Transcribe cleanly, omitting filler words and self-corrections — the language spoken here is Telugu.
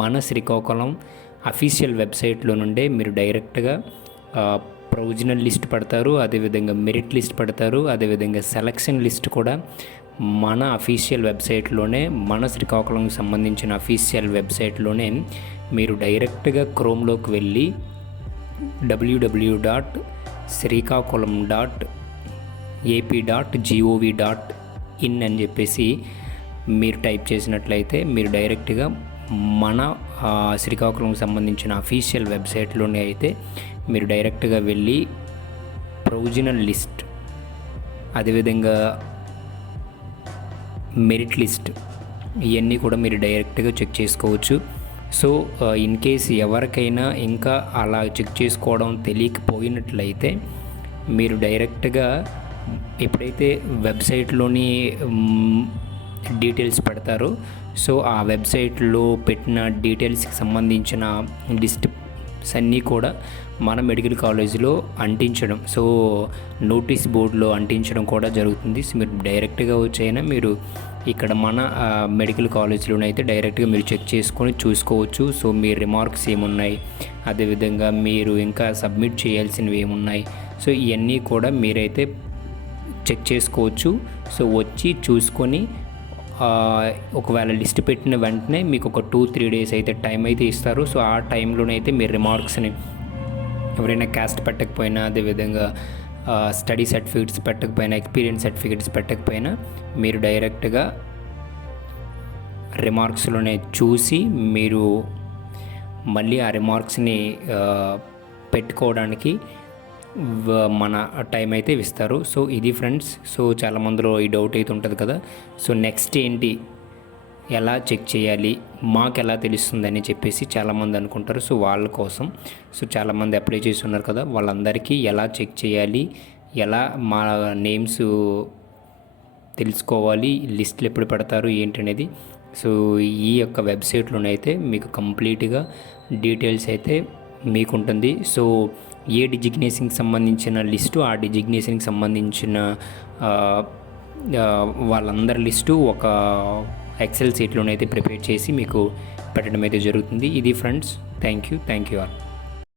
మన శ్రీకాకుళం అఫీషియల్ వెబ్సైట్లో నుండే మీరు డైరెక్ట్గా ప్రొవిజనల్ లిస్ట్ పడతారు, అదేవిధంగా మెరిట్ లిస్ట్ పడతారు, అదేవిధంగా సెలక్షన్ లిస్ట్ కూడా మన అఫీషియల్ వెబ్సైట్లోనే, మన శ్రీకాకుళంకి సంబంధించిన అఫీషియల్ వెబ్సైట్లోనే మీరు డైరెక్ట్గా క్రోమ్లోకి వెళ్ళి www.srikakulam.ap.gov.in అని చెప్పేసి మీరు టైప్ చేసినట్లయితే మీరు డైరెక్ట్గా మన శ్రీకాకుళంకి సంబంధించిన అఫీషియల్ వెబ్సైట్లోనే అయితే మీరు డైరెక్ట్గా వెళ్ళి ప్రొవిజనల్ లిస్ట్, అదేవిధంగా మెరిట్ లిస్ట్ ఇవన్నీ కూడా మీరు డైరెక్ట్గా చెక్ చేసుకోవచ్చు. సో ఇన్ కేస్ ఎవరికైనా ఇంకా అలా చెక్ చేసుకోవడం తెలియకపోయినట్లయితే మీరు డైరెక్ట్గా ఎప్పుడైతే వెబ్సైట్లోని డీటెయిల్స్ పెడతారో, సో ఆ వెబ్సైట్లో పెట్టిన డీటెయిల్స్కి సంబంధించిన లిస్ట్స్ అన్నీ కూడా మన మెడికల్ కాలేజీలో అంటించడం, సో నోటీస్ బోర్డులో అంటించడం కూడా జరుగుతుంది. సో మీరు డైరెక్ట్గా వచ్చైనా మీరు ఇక్కడ మన మెడికల్ కాలేజీలోనైతే డైరెక్ట్గా మీరు చెక్ చేసుకొని చూసుకోవచ్చు. సో మీ రిమార్క్స్ ఏమున్నాయి, అదేవిధంగా మీరు ఇంకా సబ్మిట్ చేయాల్సినవి ఏమున్నాయి, సో ఇవన్నీ కూడా మీరైతే చెక్ చేసుకోవచ్చు. సో వచ్చి చూసుకొని ఒకవేళ లిస్ట్ పెట్టిన వెంటనే మీకు ఒక 2-3 డేస్ అయితే టైం అయితే ఇస్తారు. సో ఆ టైంలోనైతే మీరు రిమార్క్స్ని ఎవరైనా క్యాస్ట్ పెట్టకపోయినా, అదేవిధంగా స్టడీ సర్టిఫికెట్స్ పెట్టకపోయినా, ఎక్స్పీరియన్స్ సర్టిఫికెట్స్ పెట్టకపోయినా మీరు డైరెక్ట్గా రిమార్క్స్లోనే చూసి మీరు మళ్ళీ ఆ రిమార్క్స్ని పెట్టుకోవడానికి మన టైం అయితే ఇస్తారు. సో ఇది ఫ్రెండ్స్. సో చాలామందిలో ఈ డౌట్ అయితే ఉంటుంది కదా, సో నెక్స్ట్ ఏంటి, ఎలా చెక్ చేయాలి, మాకు ఎలా తెలుస్తుందని చెప్పేసి చాలామంది అనుకుంటారు. సో వాళ్ళ కోసం, సో చాలామంది అప్లై చేసి ఉన్నారు కదా, వాళ్ళందరికీ ఎలా చెక్ చేయాలి, ఎలా మా నేమ్స్ తెలుసుకోవాలి, లిస్టులు ఎప్పుడు పెడతారు ఏంటనేది, సో ఈ యొక్క వెబ్సైట్లోనైతే మీకు కంప్లీట్గా డీటెయిల్స్ అయితే మీకు ఉంటుంది. సో ఏ డిజిగ్నేషన్కి సంబంధించిన లిస్టు, ఆ డిజిగ్నేషన్కి సంబంధించిన వాళ్ళందరి లిస్టు ఒక ఎక్సెల్ షీట్లోనైతే ప్రిపేర్ చేసి మీకు పెట్టడం అయితే జరుగుతుంది. ఇది ఫ్రెండ్స్. Thank you all.